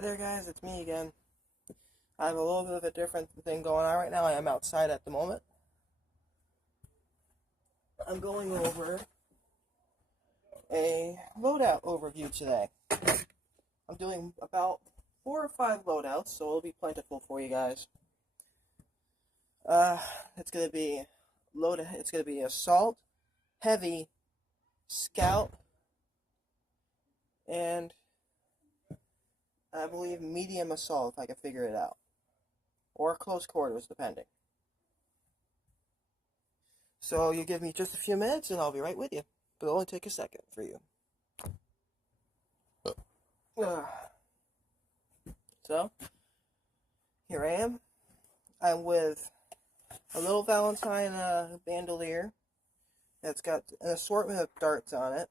Hey there guys, it's me again. I have a little bit of a different thing going on right now. I am outside at the moment. I'm going over a loadout overview today. I'm doing about 4 or 5 loadouts, so it'll be plentiful for you guys. It's gonna be assault, heavy, scout, and I believe medium assault if I can figure it out. Or close quarters, depending. So you give me just a few minutes and I'll be right with you. But it'll only take a second for you. So, here I am. I'm with a little Valentine bandolier that's got an assortment of darts on it.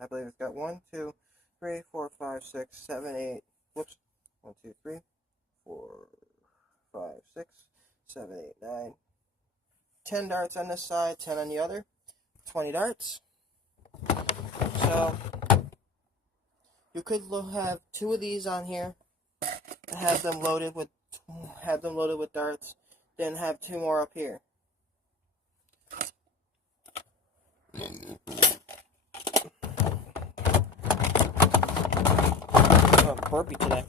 I believe it's got 1, 2, 3, 4, 5, 6, 7, 8. Whoops. 1, 2, 3, 4, 5, 6, 7, 8, 9. 10 darts on this side, 10 on the other. 20 darts. So, you could have 2 of these on here, and have them loaded with darts, then have 2 more up here. I'm burpy today,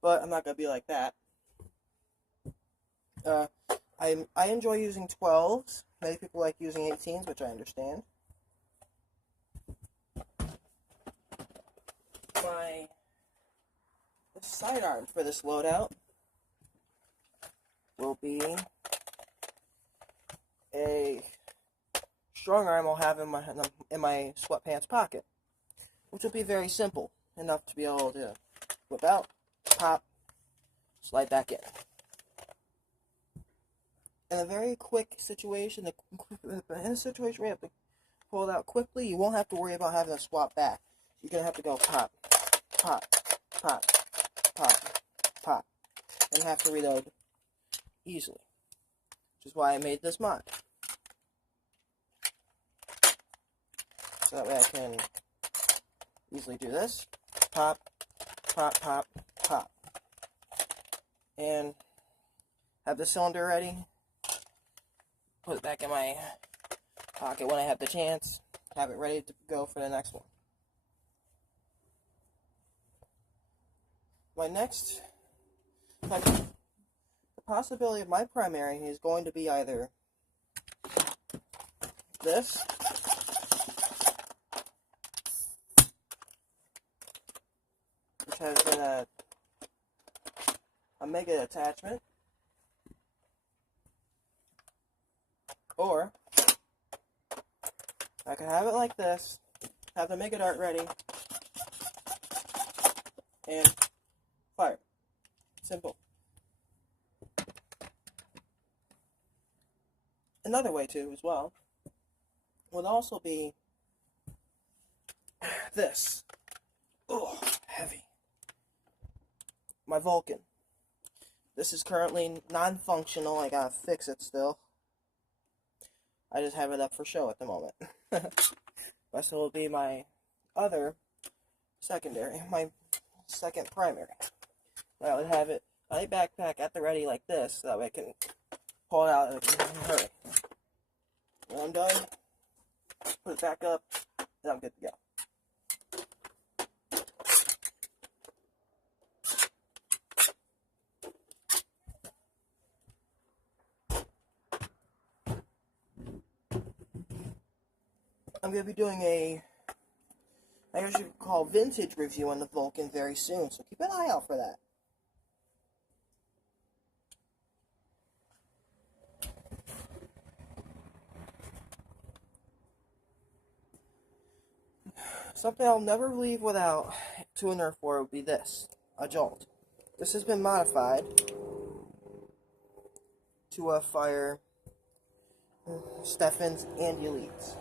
but I'm not gonna be like that. I enjoy using 12s. Many people like using 18s, which I understand. The sidearm for this loadout will be a strong arm I'll have in my sweatpants pocket, which will be very simple enough to be able to whip out, pop, slide back in. In a very quick situation, in a situation where you have to pull it out quickly, you won't have to worry about having to swap back. You're going to have to go pop, pop, pop, pop, pop, and have to reload easily, which is why I made this mod. So that way I can easily do this, pop, pop, pop, pop, and have the cylinder ready, put it back in my pocket when I have the chance, have it ready to go for the next one. The possibility of my primary is going to be either this, which has been a mega attachment, or I could have it like this, have the mega dart ready, and fire. Simple. Another way too, as well, would also be this. Oh, heavy. My Vulcan. This is currently non-functional. I gotta fix it still. I just have it up for show at the moment. Rest will be my other secondary, my second primary. I would have it my backpack at the ready like this, so that way I can pull it out in a hurry. When I'm done, put it back up, and I'm good to go. I'm going to be doing I usually call vintage review on the Vulcan very soon, so keep an eye out for that. Something I'll never leave without to a Nerf war would be this, a jolt. This has been modified to fire Steffens and Elites.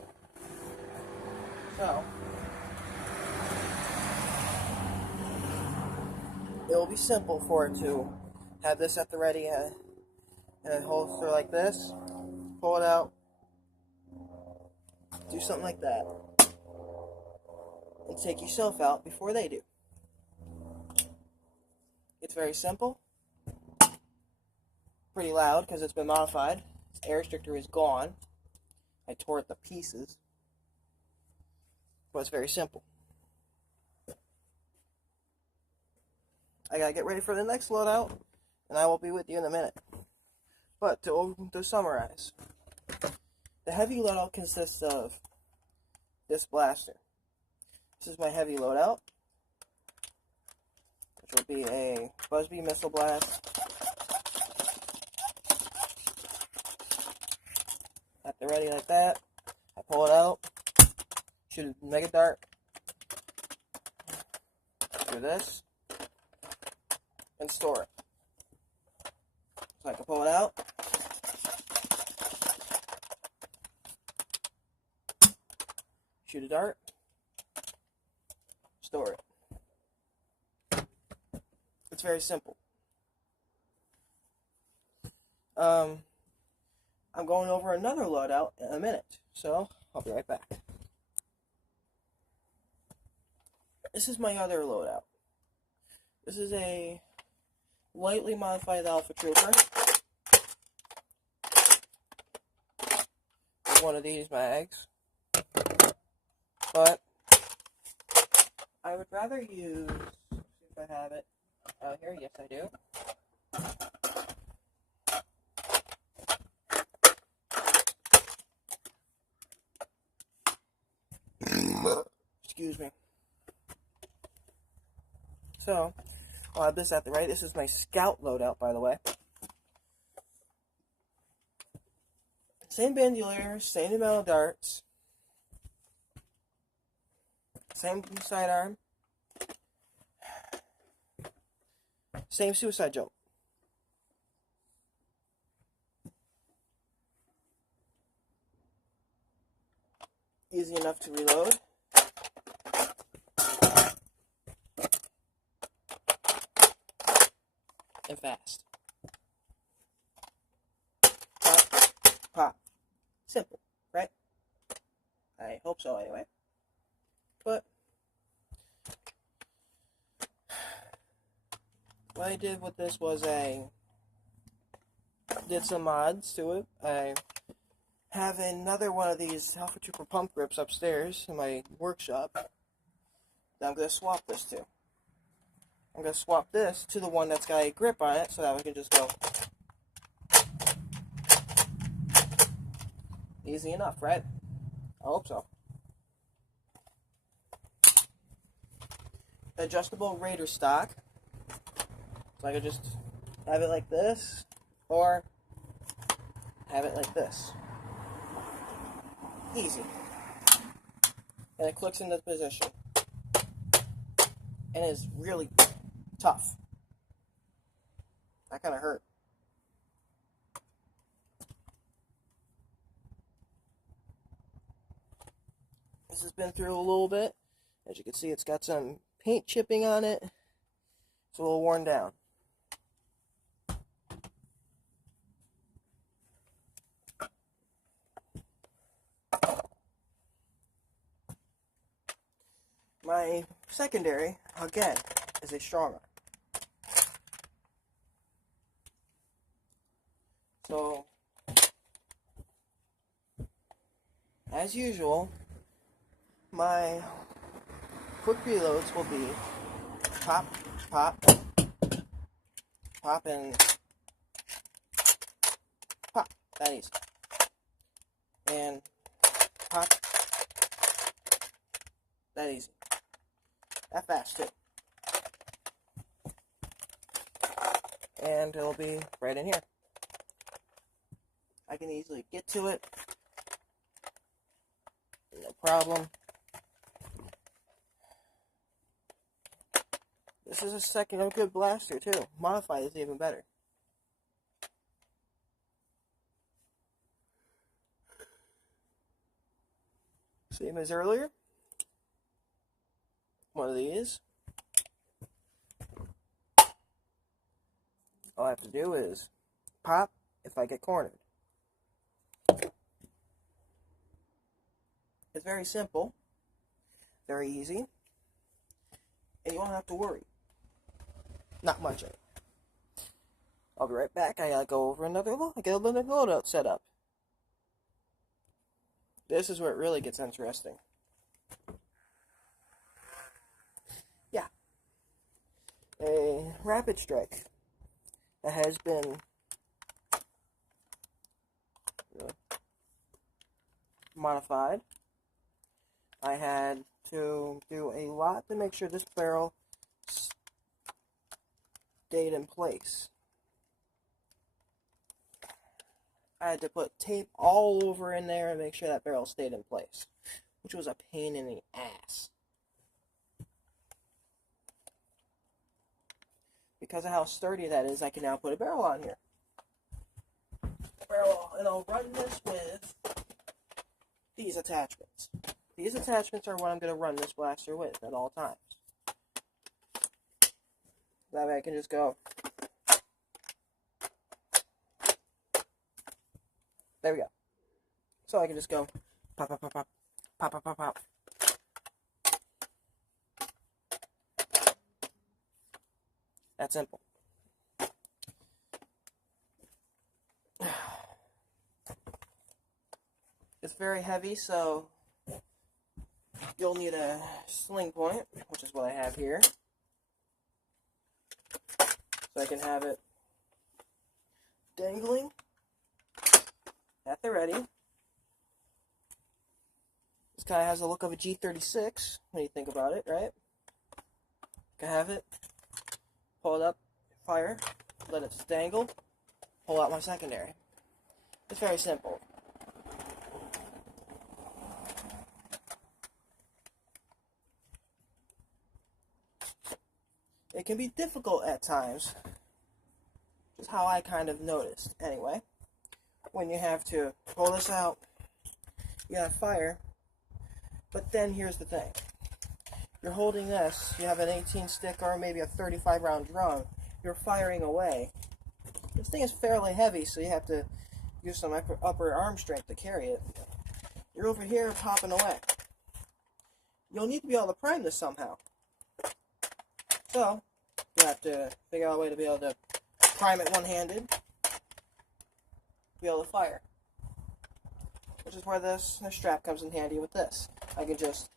So, it will be simple for it to have this at the ready in a holster like this, pull it out, do something like that, and take yourself out before they do. It's very simple. Pretty loud because it's been modified. Its air restrictor is gone. I tore it to pieces. But it's very simple. I gotta get ready for the next loadout, and I will be with you in a minute. But to summarize, the heavy loadout consists of this blaster. This is my heavy loadout, which will be a Buzzbee missile blast. At the ready like that. I pull it out, shoot a mega dart through this, and store it. So I can pull it out, shoot a dart, store it. It's very simple. I'm going over another loadout in a minute, so I'll be right back. This is my other loadout. This is a lightly modified Alpha Trooper with one of these mags, but I would rather use, see if I have it out here, yes I do. Excuse me. So, I'll have this at the right. This is my Scout loadout, by the way. Same bandolier, same amount of darts, same sidearm, same suicide jump. Easy enough to reload. And fast. Pop, pop. Simple, right? I hope so anyway. But what I did with this was I did some mods to it. I have another one of these Alpha Trooper pump grips upstairs in my workshop that I'm going to swap this to. I'm going to swap this to the one that's got a grip on it so that we can just go easy enough, right? I hope so. Adjustable Raider stock. So I could just have it like this or have it like this. Easy. And it clicks into position. And it's really tough. That kind of hurt. This has been through a little bit. As you can see, it's got some paint chipping on it. It's a little worn down. My secondary, again, is a strong arm. So, as usual, my quick reloads will be pop, pop, pop, and pop. That easy. And pop. That easy. That fast, too. And it'll be right in here. I can easily get to it. No problem. This is a second good blaster, too. Modified is even better. Same as earlier. One of these. All I have to do is pop if I get cornered. It's very simple, very easy, and you won't have to worry. Not much of it. I'll be right back. I gotta go over another load. I get another loadout set up. This is where it really gets interesting. Yeah. A rapid strike that has been modified. I had to do a lot to make sure this barrel stayed in place. I had to put tape all over in there and make sure that barrel stayed in place, which was a pain in the ass. Because of how sturdy that is, I can now put a barrel on here. And I'll run this with these attachments. These attachments are what I'm going to run this blaster with at all times. That way I can just go. There we go. So I can just go pop, pop, pop, pop, pop, pop, pop, pop. That's simple. It's very heavy, so you'll need a sling point, which is what I have here. So I can have it dangling at the ready. This guy has the look of a G36 when you think about it, right? I can have it, pull it up, fire, let it dangle, pull out my secondary. It's very simple. It can be difficult at times, which is how I kind of noticed anyway. When you have to pull this out, you gotta fire, but then here's the thing. You're holding this, you have an 18 stick or maybe a 35 round drum, you're firing away. This thing is fairly heavy, so you have to use some upper arm strength to carry it. You're over here popping away. You'll need to be able to prime this somehow. So, you have to figure out a way to be able to prime it one-handed, be able to fire. Which is where this strap comes in handy with this. I can just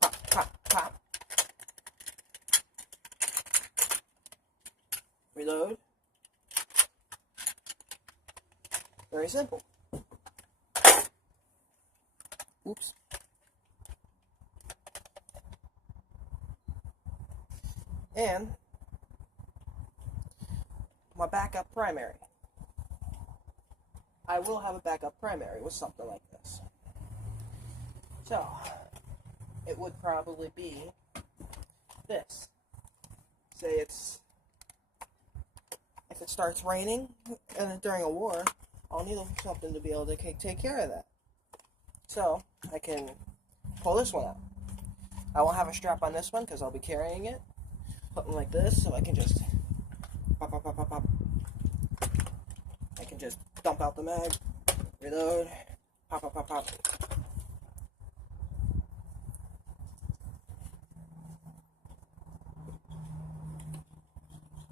pop, pop, pop. Reload. Very simple. Oops. And my backup primary. I will have a backup primary with something like this. So, it would probably be this. Say if it starts raining and during a war, I'll need something to be able to take care of that. So, I can pull this one out. I won't have a strap on this one because I'll be carrying it. Something like this, so I can just pop, pop, pop, pop, pop. I can just dump out the mag, reload, pop, pop, pop, pop.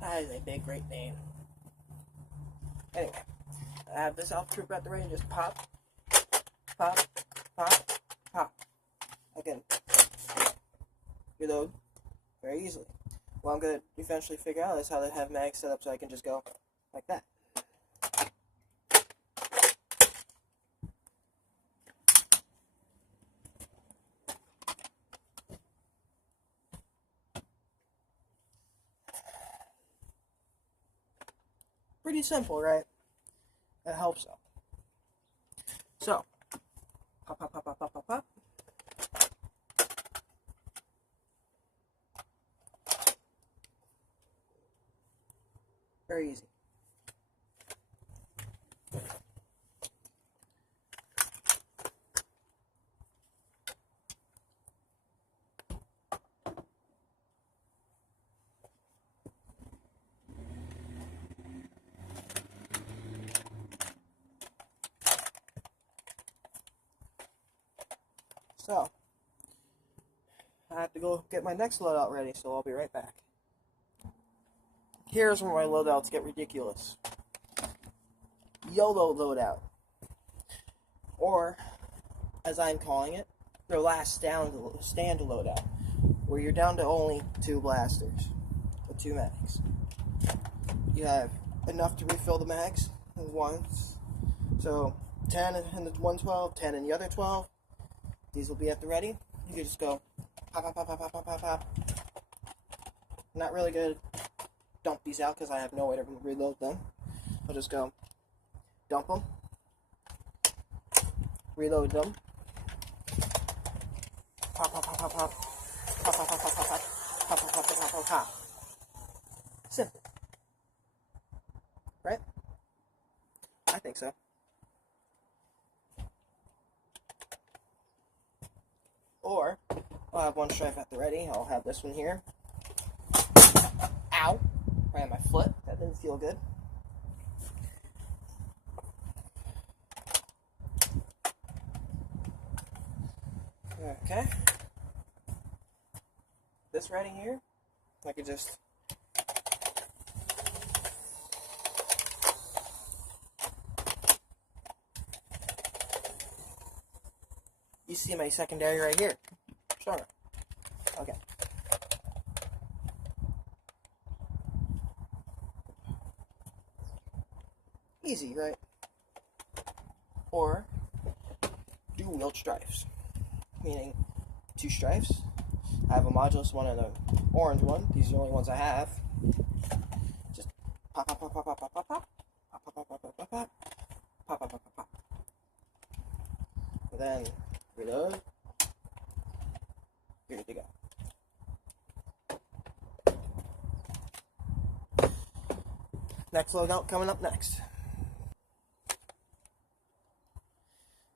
That is a big, great name. Anyway, I have this Alpha Trooper at the ready, just pop, pop, pop, pop. Again, reload very easily. What I'm going to eventually figure out is how to have mags set up so I can just go like that. Pretty simple, right? It helps out. So, pop, pop, pop, pop, pop, pop, pop. Very easy. So, I have to go get my next loadout ready, so I'll be right back. here's where my loadouts get ridiculous. YOLO loadout. Or, as I'm calling it, their last stand loadout. Where you're down to only 2 blasters. Or 2 mags. You have enough to refill the mags once. So, 10 in the one 12, 10 in the other 12. These will be at the ready. You can just go pop, pop, pop, pop, pop, pop, pop, pop. Not really good. Dump these out because I have no way to reload them. I'll just go dump them, reload them, pop, pop, pop, pop, pop, pop, pop, pop, pop, pop, pop, pop, pop, pop, pop, pop, pop. Simple, right? I think so. Or I'll have one strife at the ready. I'll have this one here. Ow! Right on my foot. That didn't feel good. Okay. This ready here, I could just you see my secondary right here. Sure. Okay. Easy, right? Or do wheeled strifes. Meaning 2 strifes. I have a modulus one and an orange one. These are the only ones I have. Just pop, pop, pop, pop, pop, pop, pop, pop, pop, pop, pop, pop, pop, pop, pop, pop, pop, pop, pop. And then reload. You're good to go. Next loadout coming up next.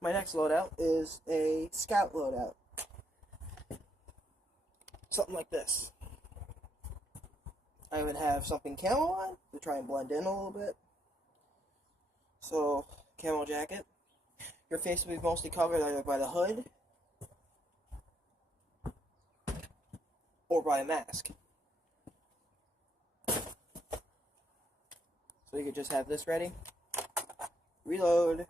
My next loadout is a scout loadout. Something like this. I would have something camo on to try and blend in a little bit. So, camo jacket. Your face will be mostly covered either by the hood or by a mask. So you could just have this ready. Reload.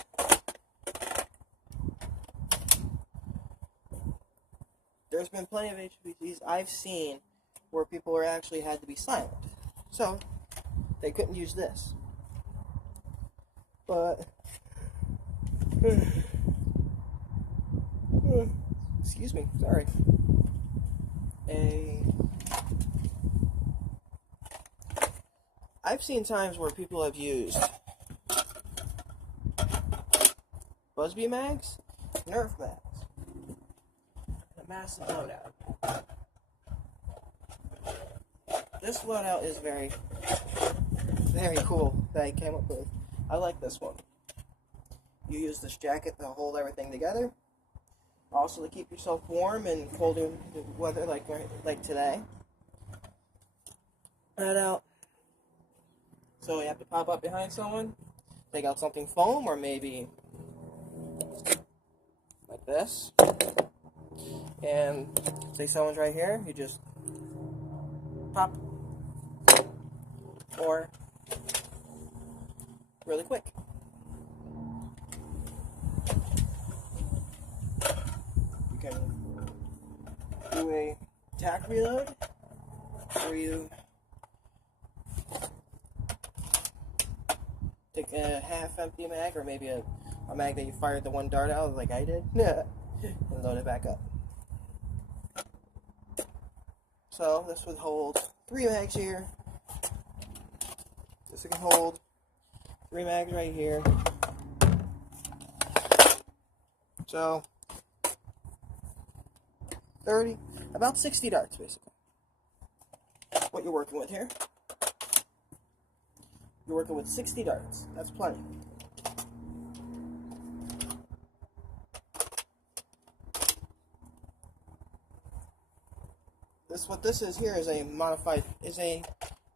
There's been plenty of HvZs I've seen where people are actually had to be silent. So, they couldn't use this. But, excuse me, sorry. I've seen times where people have used Buzzbee mags, Nerf mags. Massive loadout. This loadout is very, very cool that I came up with. I like this one. You use this jacket to hold everything together. Also to keep yourself warm in colder weather like today. Right out. So you have to pop up behind someone, take out something foam, or maybe like this. And say someone's right here, you just pop, or really quick. You can do a tack reload, where you take a half empty mag, or maybe a mag that you fired the one dart out like I did, and load it back up. So this would hold 3 mags here. This can hold 3 mags right here. So 30, about 60 darts basically. What you're working with here. You're working with 60 darts. That's plenty. What this is here is a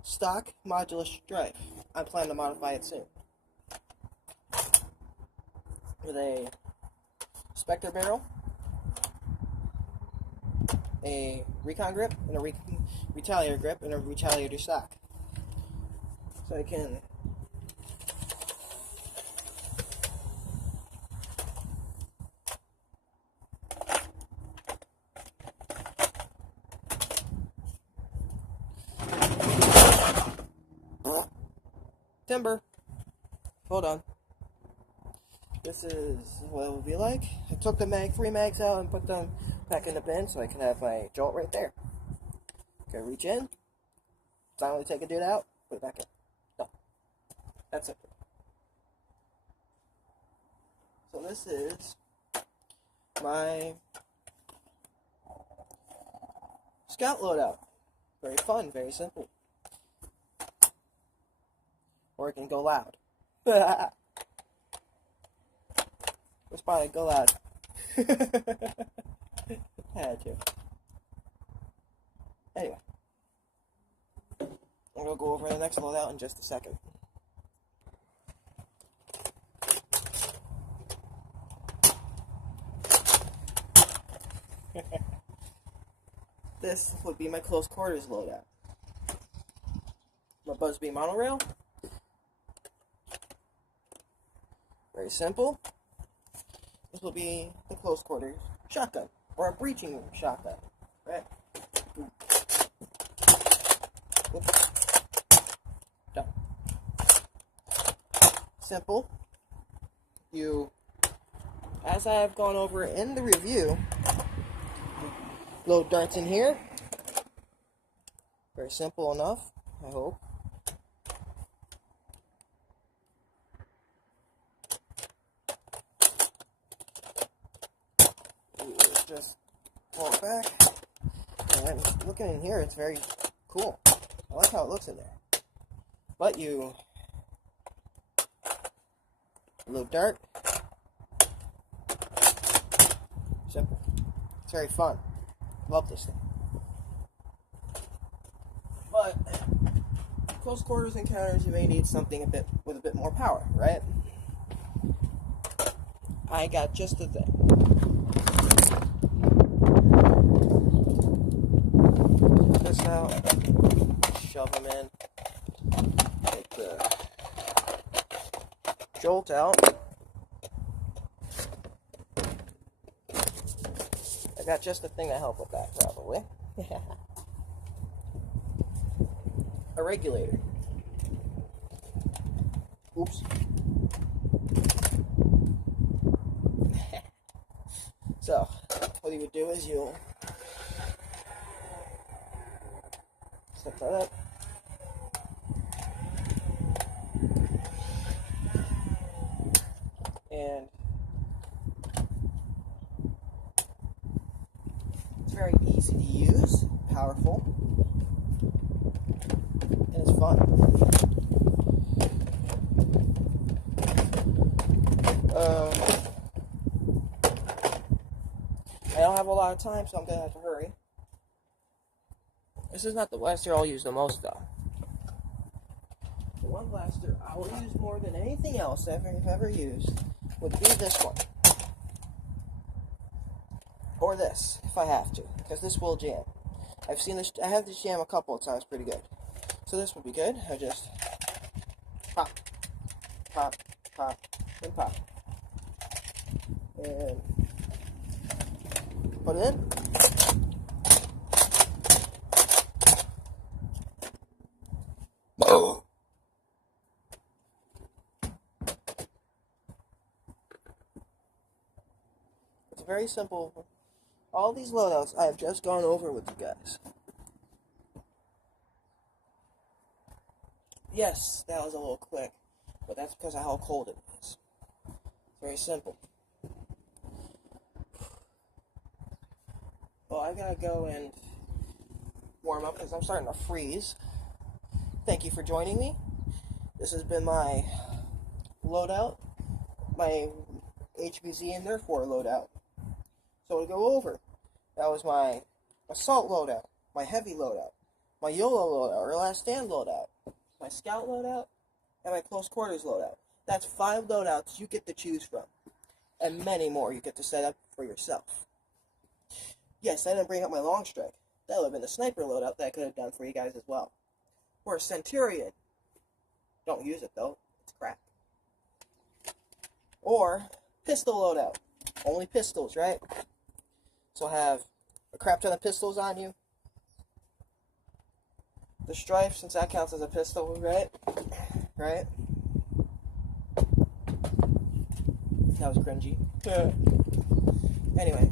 stock modulus strife. I plan to modify it soon. With a Spectre barrel, a recon grip, and a retaliator grip, and a retaliator stock. So I can timber. Hold on. This is what it would be like. I took the three mags out and put them back in the bin so I can have my jolt right there. Okay, reach in. Finally take a dude out. Put it back in. No. That's it. So this is my Scout loadout. Very fun, very simple. Or it can go loud. Let's probably go loud. I had to. Anyway. I'm going to go over the next loadout in just a second. This would be my close quarters loadout. My Buzzbee monorail. Very simple. This will be the close quarters shotgun, or a breaching shotgun, right? Oops. Done. Simple. You, as I have gone over in the review, load darts in here. Very simple enough, I hope. Just pull it back. And looking in here, it's very cool. I like how it looks in there. But you load dart. Simple. It's very fun. Love this thing. But close quarters encounters, you may need something with a bit more power, right? I got just the thing. This out, shove them in, take the jolt out. I got just the thing to help with that, probably. A regulator. Oops. So, what you would do is you'll step that up. And it's very easy to use, powerful, and it's fun. I don't have a lot of time, so I'm going to have to hurry. This is not the blaster I'll use the most, though. The one blaster I will use more than anything else I've ever used would be this one. Or this, if I have to, because this will jam. I've seen this, I have this jam a couple of times pretty good. So this would be good. I just pop, pop, pop, and pop. And put it in. It's very simple. All these loadouts I have just gone over with you guys. Yes, that was a little quick, but that's because of how cold it is. It's very simple. Well, I gotta go and warm up because I'm starting to freeze. Thank you for joining me. This has been my loadout, my HvZ and Nerf loadout. So to go over, that was my assault loadout, my heavy loadout, my YOLO loadout, or last stand loadout, my scout loadout, and my close quarters loadout. That's 5 loadouts you get to choose from, and many more you get to set up for yourself. Yes, I didn't bring up my long strike. That would have been a sniper loadout that I could have done for you guys as well. Or a Centurion. Don't use it though. It's crap. Or pistol loadout. Only pistols, right? So have a crap ton of pistols on you. The Strife, since that counts as a pistol, right? Right? That was cringy. Anyway.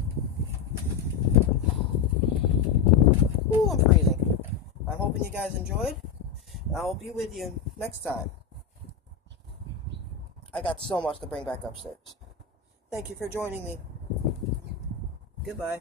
Ooh, I'm freezing. I'm hoping you guys enjoyed. I'll be with you next time. I got so much to bring back upstairs. Thank you for joining me. Goodbye.